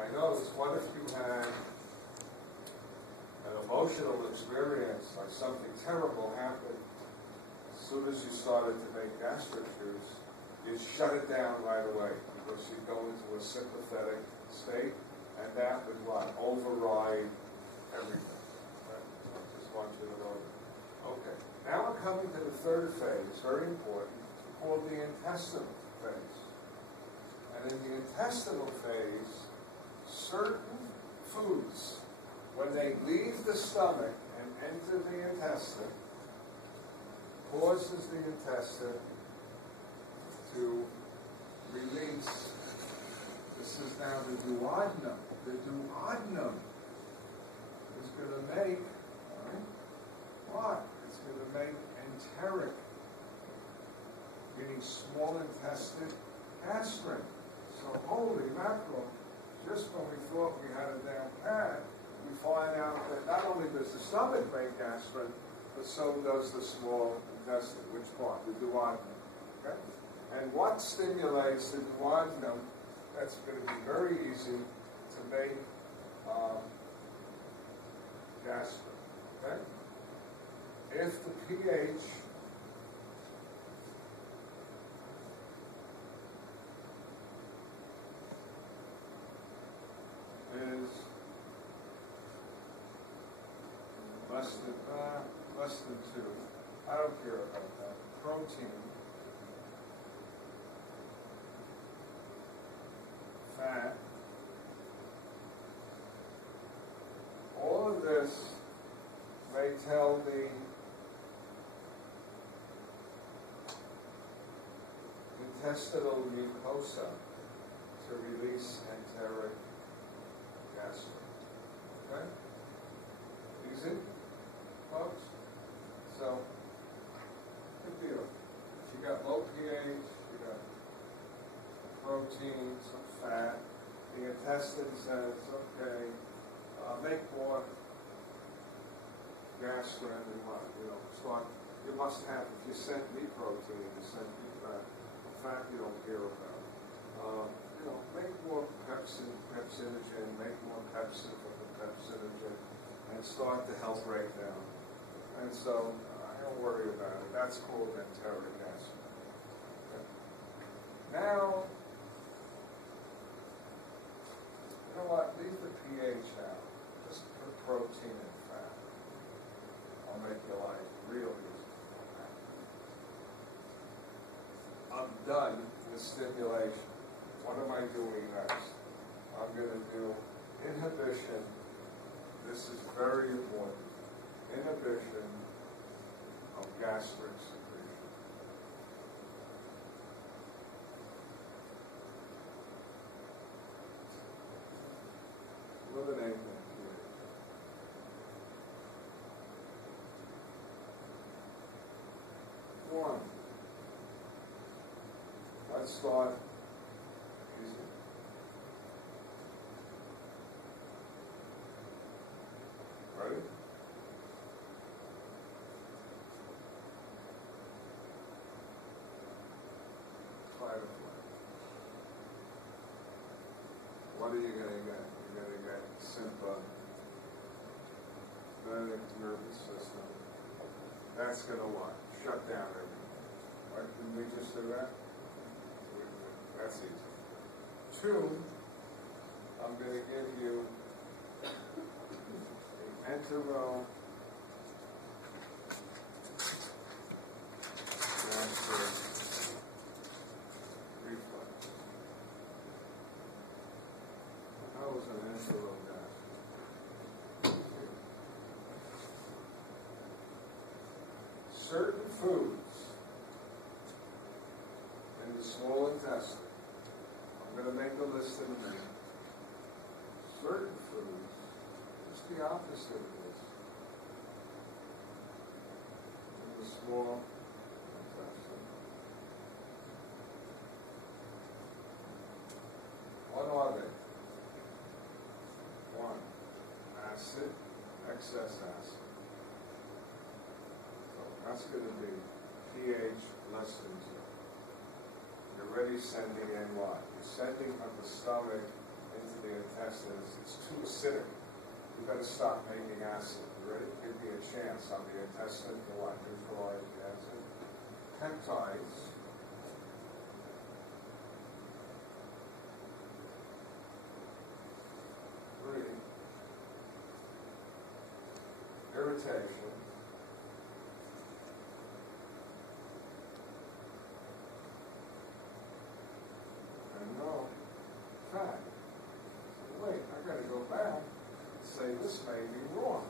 my nose, what if you had an emotional experience, like something terrible happened? As soon as you started to make gastric juice, you shut it down right away because you go into a sympathetic state, and that would what? Override everything. Right? So I just want you to know that. Okay. Now we're coming to the third phase, very important, called the intestinal phase. And in the intestinal phase, certain foods, when they leave the stomach and enter the intestine, causes the intestine to release. This is now the duodenum. The duodenum is going to make, what? It's going to make enteric, meaning small intestine, gastric. So holy mackerel, just when we thought we had it down pat, we find out that not only does the stomach make gastric, but so does the small intestine. Which part? The duodenum. Okay? And what stimulates the duodenum? That's going to be very easy to make gastric. Okay? If the pH is less than 2, I don't care about that. Protein, fat, all of this may tell the intestinal mucosa to release enteric gastric. Okay? Easy, folks? So, good deal. If you got low pH, you got protein, some fat, the intestine says, okay, make more gastrin and what, start, you must have, if you send me protein, you send me fat. Fat you don't care about. Make more pepsinogen, make more pepsin from the pepsinogen, and start to help break down. And so, don't worry about it. That's called enteric gastric. Okay. Now, you know what? Leave the pH out. Just put protein and fat. I'll make your life real easy. I'm done with stimulation. What am I doing next? I'm going to do inhibition. This is very important. Inhibition of gastric secretion. Eliminate that pH. One. Let's start easy. Ready? Try it. What are you going to get? You're going to get sympathetic nervous system. That's going to what? Shut down everything. Right? Didn't we just do that? That's easy. 2, I'm going to give you the entero gastric reflex. How is an entero gastric? Certain foods in the small intestine, I'm going to make a list in a minute. Certain foods, just the opposite of this, in the small intestine. What are they? 1, acid, excess acid. So that's going to be pH less than 2. You're already sending in what? You're sending from the stomach into the intestine. intestine. It's too acidic. You better stop making acid. You ready? Give me a chance on the intestine to what? Neutralize the acid. Peptides. Three. Irritation. And no. Fat. Wait, I gotta go back and say this may be wrong.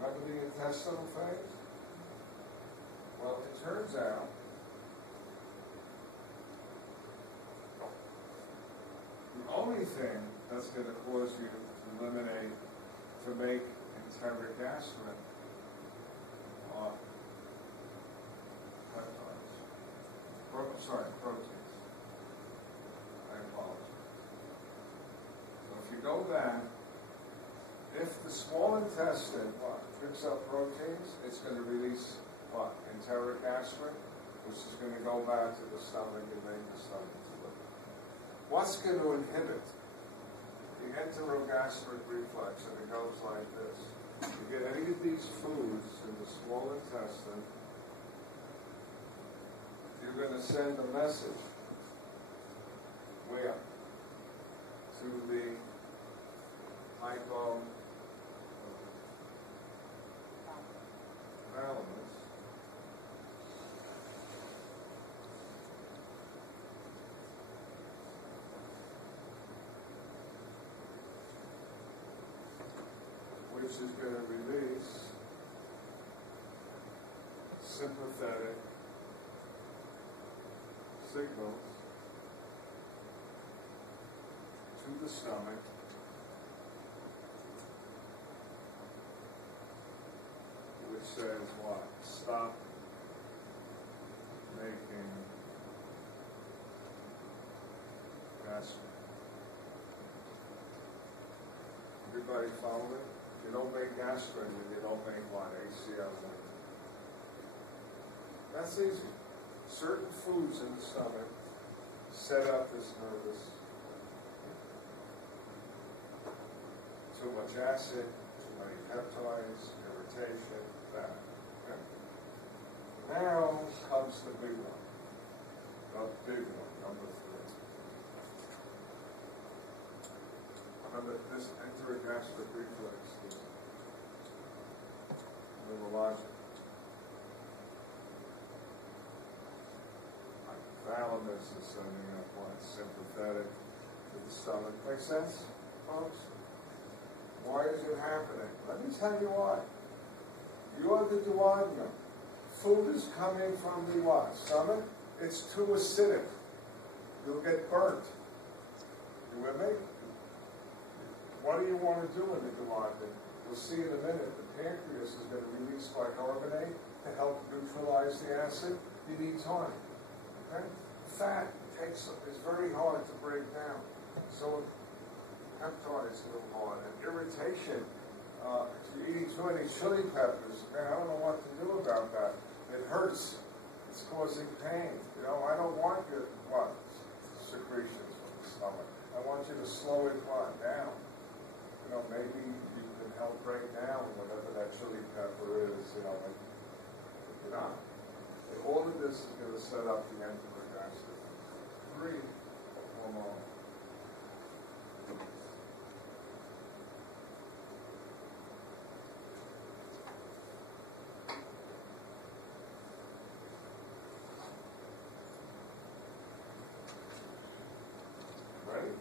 Remember the intestinal phase? Well, it turns out the only thing that's going to cause you to eliminate, to make enteric aspirin are peptides. Proteins. I apologize. So if you go back, if the small intestine picks up proteins, it's going to release what? Enteric aspirin, which is going to go back to the stomach and make the stomach split. What's going to inhibit the enterogastric reflex? And it goes like this. You get any of these foods in the small intestine, you're going to send a message. Where? To the hypothalamus, which is going to release sympathetic signals to the stomach which says what? Stop making aspirin. Everybody follow it? You don't make aspirin and you don't make what? HCl. That's easy. Certain foods in the stomach set up this nervous. Too much acid, too many peptides, irritation, that. Okay? Now comes the big one. The big one, number 3. Remember, this enterogastric reflex is neurologic. Hypothalamus is sending up what? Sympathetic to the stomach. Make sense, folks? Why is it happening? Let me tell you why. You're the duodenum. Food is coming from the what? Stomach? It's too acidic. You'll get burnt. You with me? What do you want to do in the duodenum? We'll see in a minute. The pancreas is going to release bicarbonate to help neutralize the acid. You need time. Okay? Fat is very hard to break down. So peptides are hard. And irritation. If you're eating too many chili peppers, man, I don't know what to do about that. It hurts. It's causing pain. You know, I don't want your secretions from the stomach. I want you to slow it down. You know, maybe you can help break down whatever that chili pepper is, you know, but you're not. And all of this is going to set up the enterogastric. 3 hormone. Right?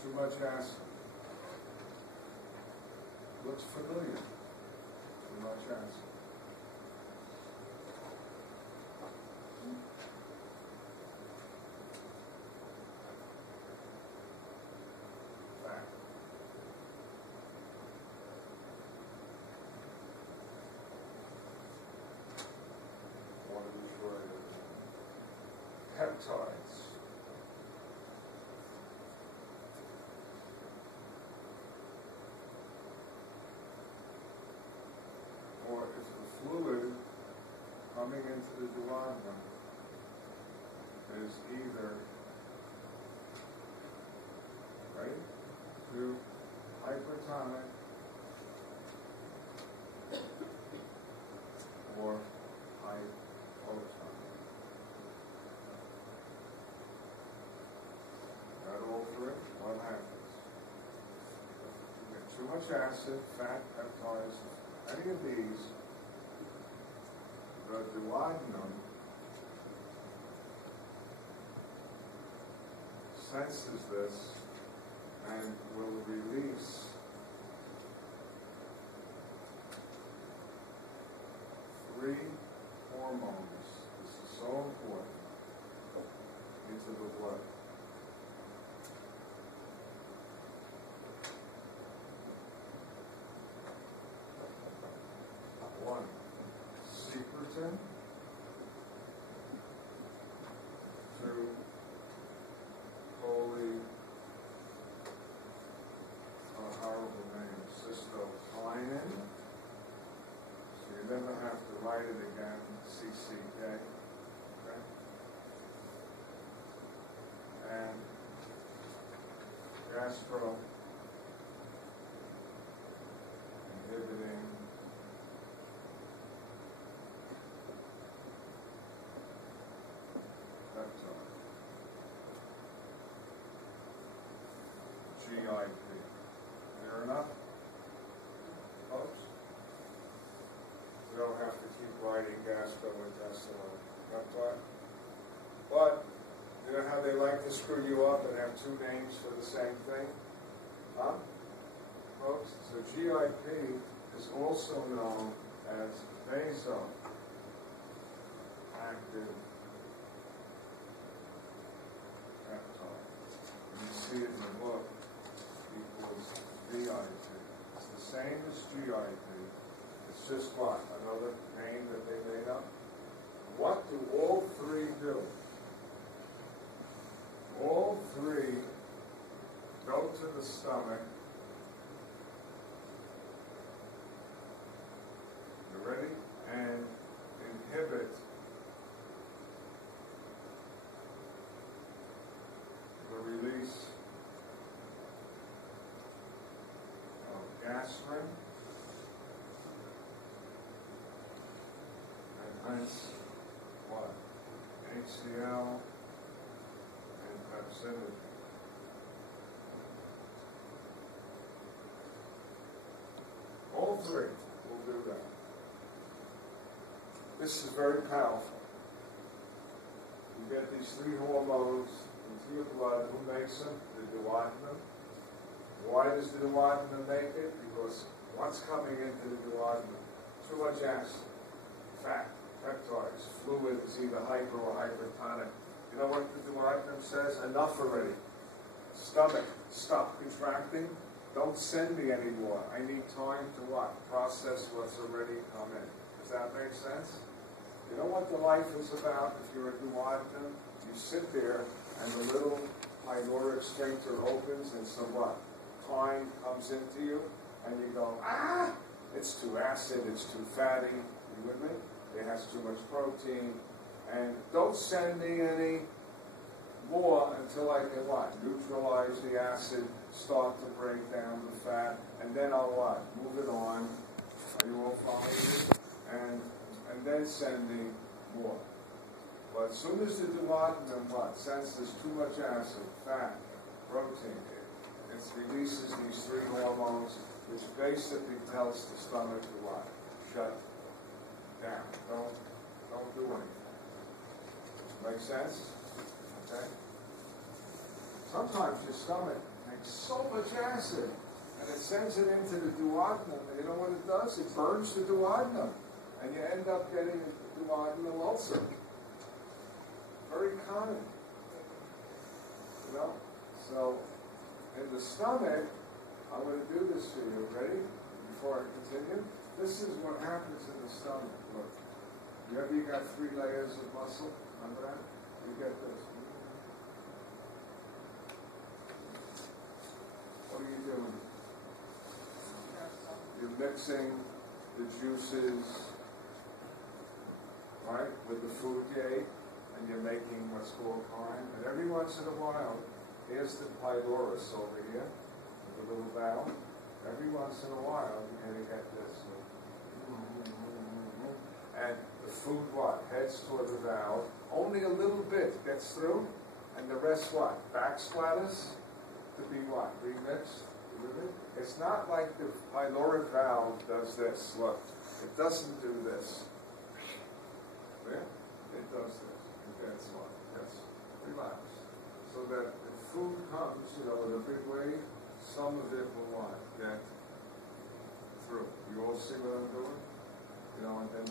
Too much acid. Looks familiar. Too much acid. Fat. Want to be sure it is. Peptides. Or if the fluid coming into the duodenum is either, right, through hypertonic or hypotonic. Got all three? What happens? You get too much acid, fat, peptides, any of these, the duodenum senses this and will release three hormones. This is so important into the blood. One, secretion. Two, horrible name, cystokinin. So you never have to write it again, CCK. Okay? And gastro inhibiting peptide. GIP. Clear enough, folks? We don't have to keep writing gastrointestinal peptide. But, you know how they like to screw you up and have two names for the same thing? Huh? Folks, so GIP is also known as vasoactive peptide. You see it in the book. Equals VIP. It's the same as GIP. It's just what? Another name that they made up? What do all three do? All three go to the stomach. You ready? And inhibit the release gastric, and hence what? HCl and pepsinogen. All three will do that. This is very powerful. You get these three hormones into your blood. Who makes them? The duodenum. Why does the duodenum make it? Because what's coming into the duodenum? Too much acid, fat, peptides, fluid is either hyper or hypertonic. You know what the duodenum says? Enough already. Stomach, stop contracting. Don't send me anymore. I need time to what? Process what's already come in. Does that make sense? You know what the life is about if you're a duodenum? You sit there and the little pyloric sphincter opens and some what? Time comes into you and you go, ah! It's too acid, it's too fatty. You with me? It has too much protein. And don't send me any more until I can what? Neutralize the acid, start to break down the fat, and then I'll what? Move it on. Are you all following me? And then send me more. But as soon as the duodenum what? Senses too much acid, fat, protein, it releases these three hormones, which basically tells the stomach to what? Shut down. Don't do anything. Make sense? Okay? Sometimes your stomach makes so much acid, and it sends it into the duodenum, and you know what it does? It burns the duodenum, and you end up getting a duodenal ulcer. Very common. You know? So, in the stomach, I'm going to do this for you. Ready? Before I continue? This is what happens in the stomach. Look. You got 3 layers of muscle? Remember that? You get this. What are you doing? You're mixing the juices, right, with the food you ate, and and you're making what's called chyme. And every once in a while, here's the pylorus over here, with the little valve. Every once in a while, you're going to get this. And the food what? Heads toward the valve. Only a little bit gets through, and the rest what? Back splatters to be what? Remixed with it. It's not like the pyloric valve does this. Look, it doesn't do this. Yeah? It does this. That's what. Yes. Relax. So that if food comes, in a big wave, some of it will what? Get through. You all see what I'm doing? And then,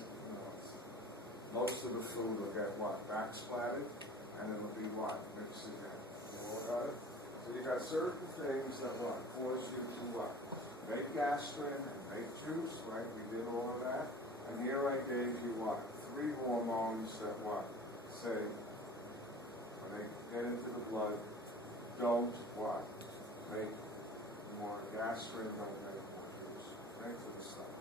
most of the food will get what? Back splattered, and it'll be what? Mixed again. You all got it? So you got certain things that what? Cause you to what? Make gastrin and make juice, right? We did all of that. And here I gave you what? 3 hormones that what? Say, when they get into the blood, don't what? Make more gastrin, don't make more juice. Right? To the stomach.